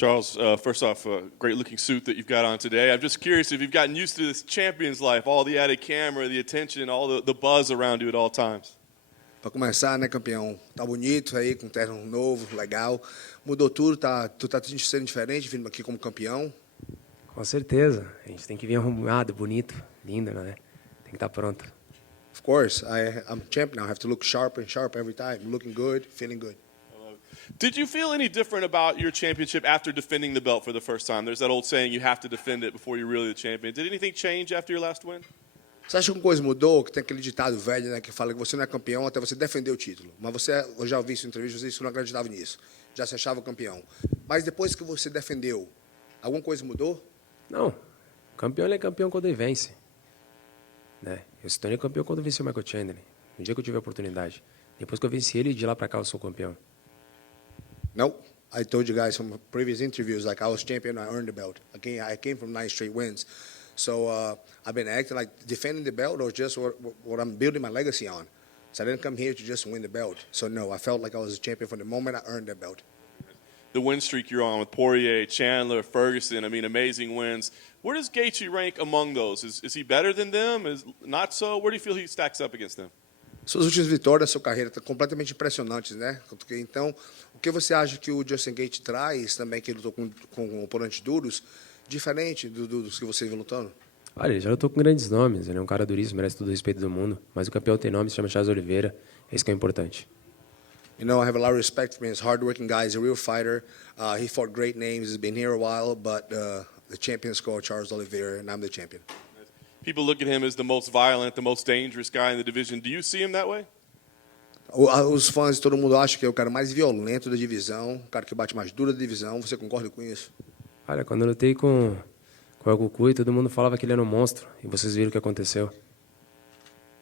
Charles, first off, great-looking suit that you've got on today. I'm just curious if you've gotten used to this champion's life, all the added camera, the attention, all the buzz around you at all times. Para começar, né, campeão? Tá bonito aí, com terno novo, legal. Mudou tudo, tu tá sendo diferente vindo aqui como campeão. Com certeza. A gente tem que vir arrumado, bonito, lindo, né? Tem que estar pronto. Of course, I'm champ now. I have to look sharp and sharp every time. Looking good, feeling good. Did you feel any different about your championship after defending the belt for the first time? There's that old saying, you have to defend it before you're really the champion. Did anything change after your last win? Você acha que alguma coisa mudou? Que tem aquele ditado velho, né, que fala que você não é campeão até você defender o título. Mas eu já ouvi isso em entrevista, você não acreditava nisso. Já se achava campeão. Mas depois que você defendeu, alguma coisa mudou? Não. Campeão ele é campeão quando ele vence. Né? Eu se tornei campeão quando eu venci o Michael Chandler. No dia que eu tive a oportunidade. Depois que eu venci ele, de lá para cá eu sou campeão. No, I told you guys from previous interviews, like I was champion, I earned the belt. I came from 9 straight wins. So I've been acting like defending the belt or just what I'm building my legacy on. So I didn't come here to just win the belt. So no, I felt like I was a champion from the moment I earned that belt. The win streak you're on with Poirier, Chandler, Ferguson, I mean, amazing wins. Where does Gaethje rank among those? Is he better than them? Is not so? Where do you feel he stacks up against them? Suas últimas vitórias da sua carreira estão completamente impressionantes, né? Então, o que você acha que o Justin Gaethje traz também, que ele lutou com oponentes duros, diferente dos que você vem lutando? Olha, ele já lutou com grandes nomes. Ele é um cara duríssimo, merece todo o respeito do mundo. Mas o campeão tem nome, se chama Charles Oliveira. Esse que é importante. You know, I have a lot of respect for him. He's a hard-working guy. He's a real fighter. He fought great names. He's been here a while, but the champion is called Charles Oliveira, and I'm the champion. People look at him as the most violent, the most dangerous guy in the division. Do you see him that way? Os fãs, todo mundo acha que é o cara mais violento da divisão, o cara que bate mais duro da divisão. Você concorda com isso? Olha, quando eu lutei com o Cucuy, todo mundo falava que ele era um monstro. E vocês viram o que aconteceu.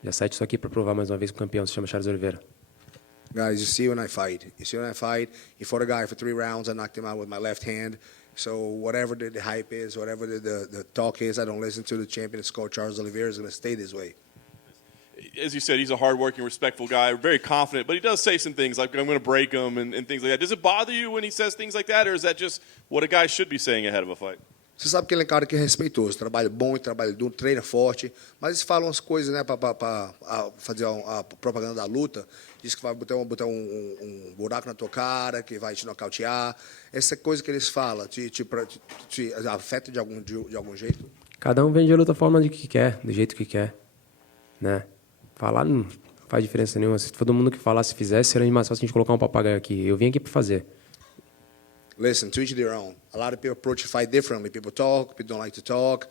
Já sai disso aqui para provar mais uma vez que o campeão se chama Charles Oliveira. Guys, you see when I fight. You see when I fight. He fought a guy for 3 rounds. I knocked him out with my left hand. So whatever the hype is, whatever the talk is, I don't listen to the champion. It's called Charles Oliveira. It's going to stay this way. As you said, he's a hardworking, respectful guy, very confident, but he does say some things like, I'm going to break him and things like that. Does it bother you when he says things like that, or is that just what a guy should be saying ahead of a fight? Você sabe que ele é um cara que é respeitoso, trabalha bom, trabalha duro, treina forte, mas eles falam as coisas, né, para fazer a propaganda da luta. Diz que vai botar um buraco na tua cara, que vai te nocautear. Essa coisa que eles falam te afeta de algum jeito? Cada um vende a luta da forma de que quer, do jeito que quer, né? Falar não faz diferença nenhuma. Se todo mundo que falasse, fizesse, seria mais fácil a gente colocar um papagaio aqui. Eu vim aqui para fazer. Listen, to each their own. A lot of people approach the fight differently. People talk, people don't like to talk.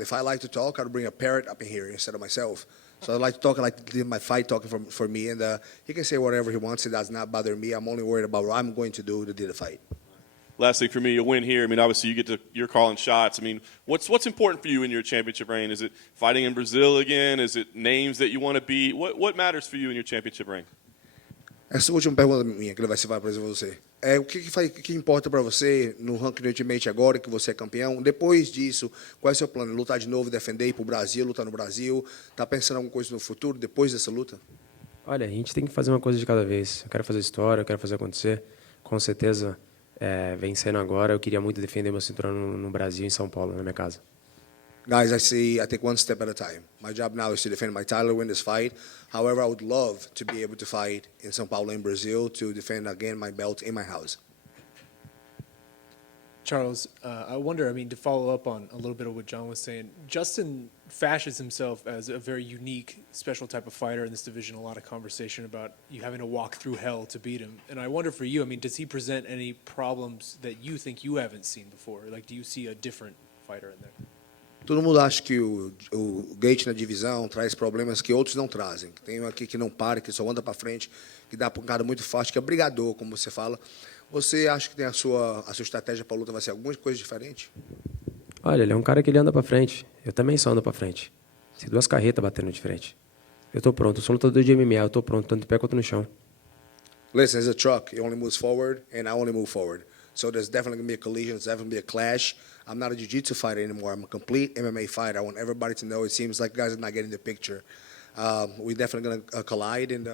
If I like to talk, I'd bring a parrot up in here instead of myself. So I like to talk, I like to leave my fight talking for me, and he can say whatever he wants. It does not bother me. I'm only worried about what I'm going to do to do the fight. Lastly, for me, a win here. I mean, obviously, you're calling shots. I mean, what's important for you in your championship reign? Is it fighting in Brazil again? Is it names that you want to beat? What matters for you in your championship reign? Essa última pergunta minha, que ele vai se fazer para você. O que importa para você no ranking do Ultimate agora, que você é campeão? Depois disso, qual é o seu plano? Lutar de novo, defender, ir para o Brasil, lutar no Brasil? Está pensando em alguma coisa no futuro, depois dessa luta? Olha, a gente tem que fazer uma coisa de cada vez. Eu quero fazer história, eu quero fazer acontecer. Com certeza, vencendo agora, eu queria muito defender meu cinturão no Brasil, em São Paulo, na minha casa. Guys, I take one step at a time. My job now is to defend my title, win this fight. However, I would love to be able to fight in São Paulo, in Brazil, to defend again my belt in my house. Charles, I wonder, I mean, to follow up on a little bit of what John was saying, Justin fashions himself as a very unique, special type of fighter in this division. A lot of conversation about you having to walk through hell to beat him. And I wonder for you, I mean, does he present any problems that you think you haven't seen before? Like, do you see a different fighter in there? Todo mundo acha que o Gaethje na divisão traz problemas que outros não trazem. Tem um aqui que não para, que só anda para frente, que dá pancada muito forte, que é brigador, como você fala. Você acha que tem a sua estratégia para a luta vai ser alguma coisa diferente? Olha, ele é um cara que ele anda para frente. Eu também só ando para frente. Tem 2 carretas batendo de frente. Eu tô pronto, eu sou lutador de MMA, eu tô pronto, tanto de pé quanto no chão. Listen, it's a truck. It only moves forward, and I only move forward. So there's definitely going to be a collision. There's definitely going to be a clash. I'm not a jiu-jitsu fighter anymore. I'm a complete MMA fighter. I want everybody to know. It seems like guys are not getting the picture. We're definitely going to collide, and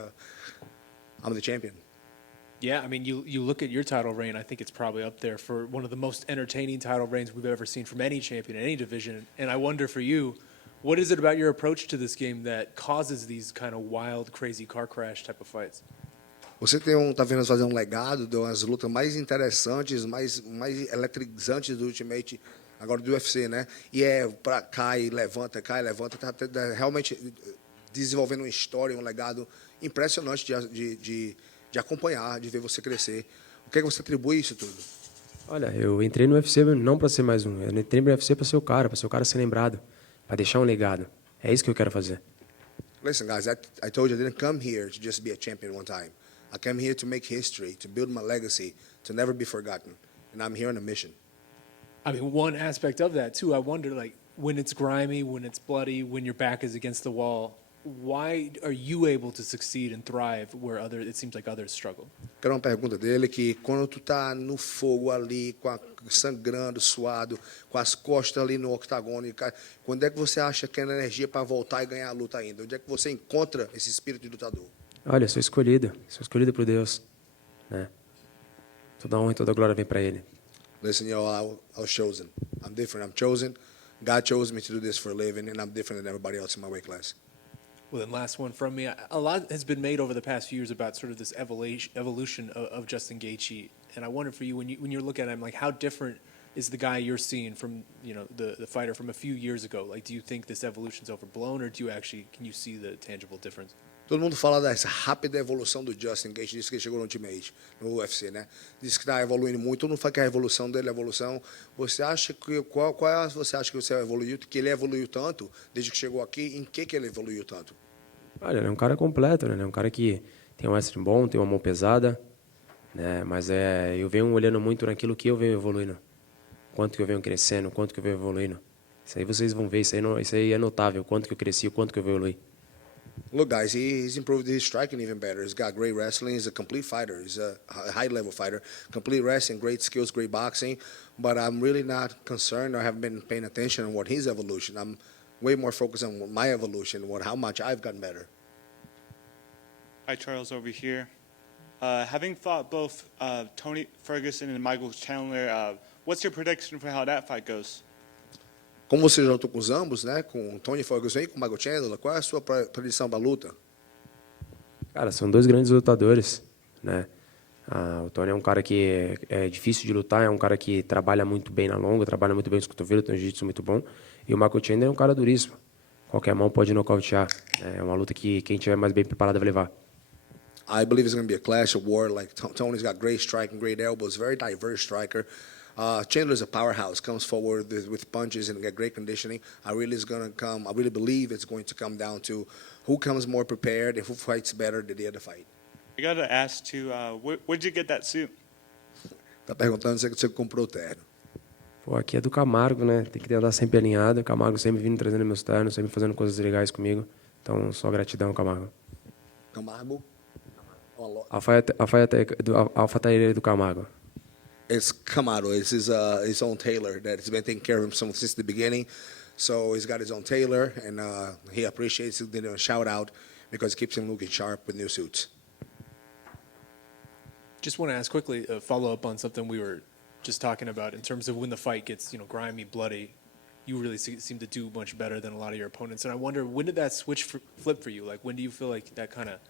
I'm the champion. Yeah, I mean, you look at your title reign, I think it's probably up there for one of the most entertaining title reigns we've ever seen from any champion in any division. And I wonder for you, what is it about your approach to this game that causes these kind of wild, crazy car crash type of fights? Você tá vendo fazer um legado de umas lutas mais interessantes, mais eletrizantes do Ultimate, agora do UFC, né? E cai, levanta, tá realmente desenvolvendo uma história, um legado impressionante de acompanhar, de ver você crescer. O que é que você atribui isso tudo? Olha, eu entrei no UFC não para ser mais um. Eu entrei no UFC para ser o cara ser lembrado, para deixar um legado. É isso que eu quero fazer. Listen, guys, I told you I didn't come here to just be a champion one time. I came here to make history, to build my legacy, to never be forgotten. And I'm here on a mission. I mean, one aspect of that, too, I wonder, like, when it's grimy, when it's bloody, when your back is against the wall, why are you able to succeed and thrive where it seems like others struggle? Quero uma pergunta dele que quando tu tá no fogo ali, sangrando, suado, com as costas ali no octagônio, quando é que você acha que é energia para voltar e ganhar a luta ainda? Onde é que você encontra esse espírito de lutador? Olha, sou escolhido por Deus, né? Toda honra e toda glória vem para Ele. Listen, I was chosen. I'm different. I'm chosen. God chose me to do this for a living, and I'm different than everybody else in my weight class. Well, then last one from me. A lot has been made over the past few years about sort of this evolution of Justin Gaethje, and I wonder for you when you're looking at him, like how different is the guy you're seeing from the fighter from a few years ago? Like, do you think this evolution's overblown, or can you see the tangible difference? Todo mundo fala dessa rápida evolução do Justin Gaethje, disse que ele chegou no Ultimate, no UFC, né? Diz que está evoluindo muito. Todo mundo fala que a evolução dele é evolução. Você acha que você acha que você evoluiu, que ele evoluiu tanto desde que chegou aqui? Em que ele evoluiu tanto? Olha, ele é um cara completo, né? Ele é um cara que tem um wrestling bom, tem uma mão pesada, né? Mas eu venho olhando muito naquilo que eu venho evoluindo, quanto que eu venho crescendo, quanto que eu venho evoluindo. Isso aí vocês vão ver, isso aí é notável, quanto que eu cresci, quanto que eu evoluí. Look, guys, he's improved his striking even better. He's got great wrestling. He's a complete fighter. He's a high-level fighter. Complete wrestling, great skills, great boxing. But I'm really not concerned or haven't been paying attention on what his evolution. I'm way more focused on my evolution, how much I've gotten better. Hi, Charles over here. Having fought both Tony Ferguson and Michael Chandler, what's your prediction for how that fight goes? Como você já lutou com os ambos, né? Com o Tony Ferguson e com o Michael Chandler, qual é a sua predição para a luta? Cara, são dois grandes lutadores, né? O Tony é um cara que é difícil de lutar, é um cara que trabalha muito bem na longa, trabalha muito bem os cotovelos, tem um jiu-jitsu muito bom. E o Michael Chandler é um cara duríssimo. Qualquer mão pode nocautear. É uma luta que quem estiver mais bem preparado vai levar. I believe it's going to be a clash of war. Like Tony's got great striking, great elbows, very diverse striker. Chandler's a powerhouse, comes forward with punches and get great conditioning. I really believe it's going to come down to who comes more prepared and who fights better than the other fight. I got to ask too, where'd you get that suit? Tá perguntando se você comprou o terno. Pô, aqui é do Camargo, né? Tem que andar sempre alinhado. O Camargo sempre vindo trazendo meus ternos, sempre fazendo coisas legais comigo. Então, só gratidão, Camargo. Camargo? Alfaiataria do Camargo. It's Camaro. It's his own tailor that's been taking care of him since the beginning. So he's got his own tailor, and he appreciates it. Did a shout out because it keeps him looking sharp with new suits. Just want to ask quickly, follow up on something we were just talking about in terms of when the fight gets grimy, bloody. You really seem to do much better than a lot of your opponents, and I wonder when did that switch flip for you? Like when do you feel like that kind of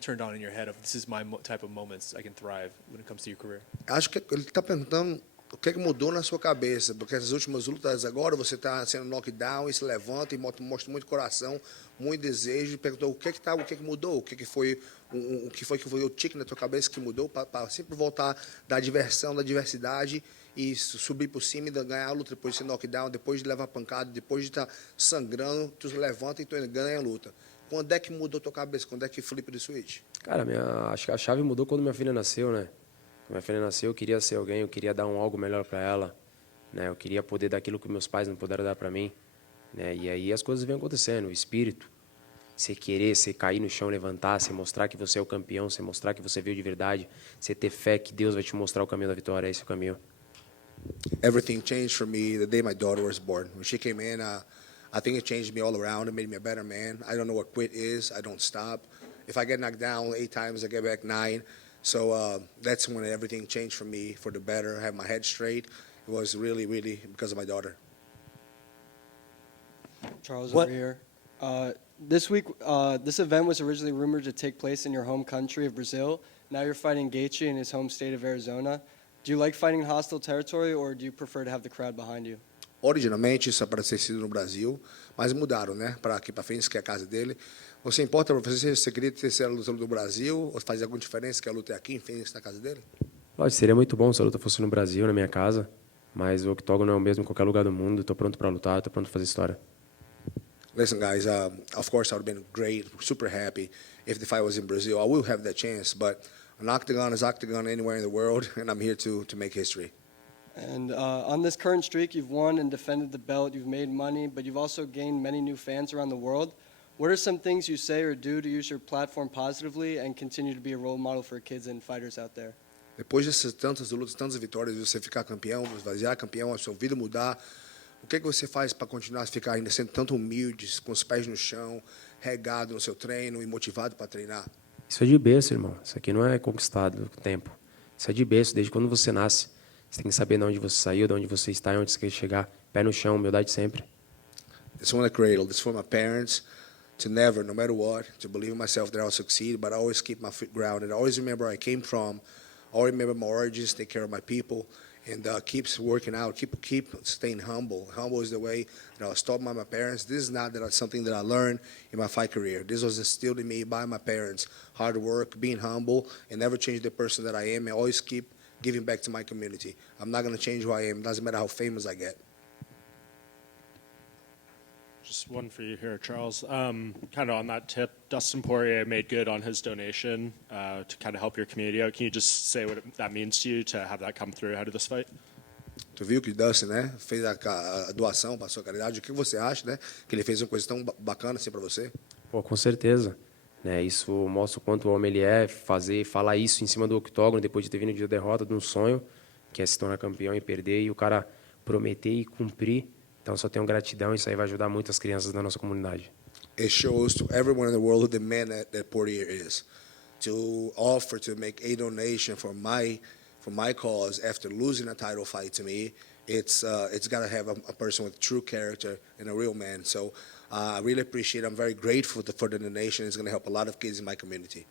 turned on in your head of this is my type of moments I can thrive when it comes to your career? Acho que ele está perguntando o que mudou na sua cabeça, porque essas últimas lutas agora você está sendo knockdown e se levanta e mostra muito coração, muito desejo. Perguntou o que mudou, o que foi o tique na tua cabeça que mudou para sempre voltar da diversão, da diversidade e subir por cima e ganhar a luta depois de ser knockdown, depois de levar pancada, depois de estar sangrando, tu levanta e tu ganha a luta. Quando é que mudou a tua cabeça? Quando é que flip the switch? Cara, acho que a chave mudou quando minha filha nasceu, né? Quando minha filha nasceu, eu queria ser alguém, eu queria dar algo melhor para ela, né? Eu queria poder dar aquilo que meus pais não puderam dar para mim, né? E aí as coisas vêm acontecendo, o espírito, você querer, você cair no chão, levantar, você mostrar que você é o campeão, você mostrar que você veio de verdade, você ter fé que Deus vai te mostrar o caminho da vitória, esse é o caminho. Everything changed for me the day my daughter was born. When she came in, I think it changed me all around. It made me a better man. I don't know what quit is. I don't stop. If I get knocked down 8 times, I get back 9. So that's when everything changed for me for the better. I had my head straight. It was really, really because of my daughter. Charles What- over here. This week, this event was originally rumored to take place in your home country of Brazil. Now you're fighting Gaethje in his home state of Arizona. Do you like fighting in hostile territory, or do you prefer to have the crowd behind you? Originalmente isso é para ter sido no Brasil, mas mudaram, né? Para aqui para frente, que é a casa dele. Você importa para você? Você queria ter sido a luta do Brasil? Ou faz alguma diferença que a luta é aqui em Phoenix, na casa dele? Lógico, seria muito bom se a luta fosse no Brasil, na minha casa, mas o octógono é o mesmo em qualquer lugar do mundo. Estou pronto para lutar, estou pronto para fazer história. Listen, guys, of course I would have been great, super happy if the fight was in Brazil. I will have that chance, but an octagon is octagon anywhere in the world, and I'm here to make history. And on this current streak, you've won and defended the belt. You've made money, but you've also gained many new fans around the world. What are some things you say or do to use your platform positively and continue to be a role model for kids and fighters out there? Depois dessas tantas lutas, tantas vitórias, você ficar campeão, virar campeão, a sua vida mudar, o que você faz para continuar a ficar ainda sendo tanto humilde, com os pés no chão, regado no seu treino e motivado para treinar? Isso é de berço, irmão. Isso aqui não é conquistado com o tempo. Isso é de berço, desde quando você nasce. Você tem que saber de onde você saiu, de onde você está e onde você quer chegar. Pé no chão, humildade sempre. This from the cradle. This for my parents to never, no matter what, to believe in myself that I'll succeed, but I always keep my feet grounded. I always remember where I came from. I always remember my origins, take care of my people, and keeps working out, keep staying humble. Humble is the way that I was taught by my parents. This is not something that I learned in my fight career. This was instilled in me by my parents. Hard work, being humble, and never change the person that I am, and always keep giving back to my community. I'm not going to change who I am. It doesn't matter how famous I get. Just one for you here, Charles. Kind of on that tip, Dustin Poirier made good on his donation to kind of help your community out. Can you just say what that means to you to have that come through ahead of this fight? Tu viu que o Dustin, né, fez a doação para a sua caridade. O que você acha, né, que ele fez uma coisa tão bacana assim para você? Pô, com certeza. Né, isso mostra o quanto o homem ele é, falar isso em cima do octógono, depois de ter vindo de derrota, de um sonho, que é se tornar campeão e perder, e o cara prometer e cumprir. Então, só tenho gratidão, isso aí vai ajudar muito as crianças da nossa comunidade. It shows to everyone in the world who the man that Poirier is. To offer to make a donation for my cause after losing a title fight to me, it's got to have a person with true character and a real man. So I really appreciate it. I'm very grateful for the donation. It's going to help a lot of kids in my community.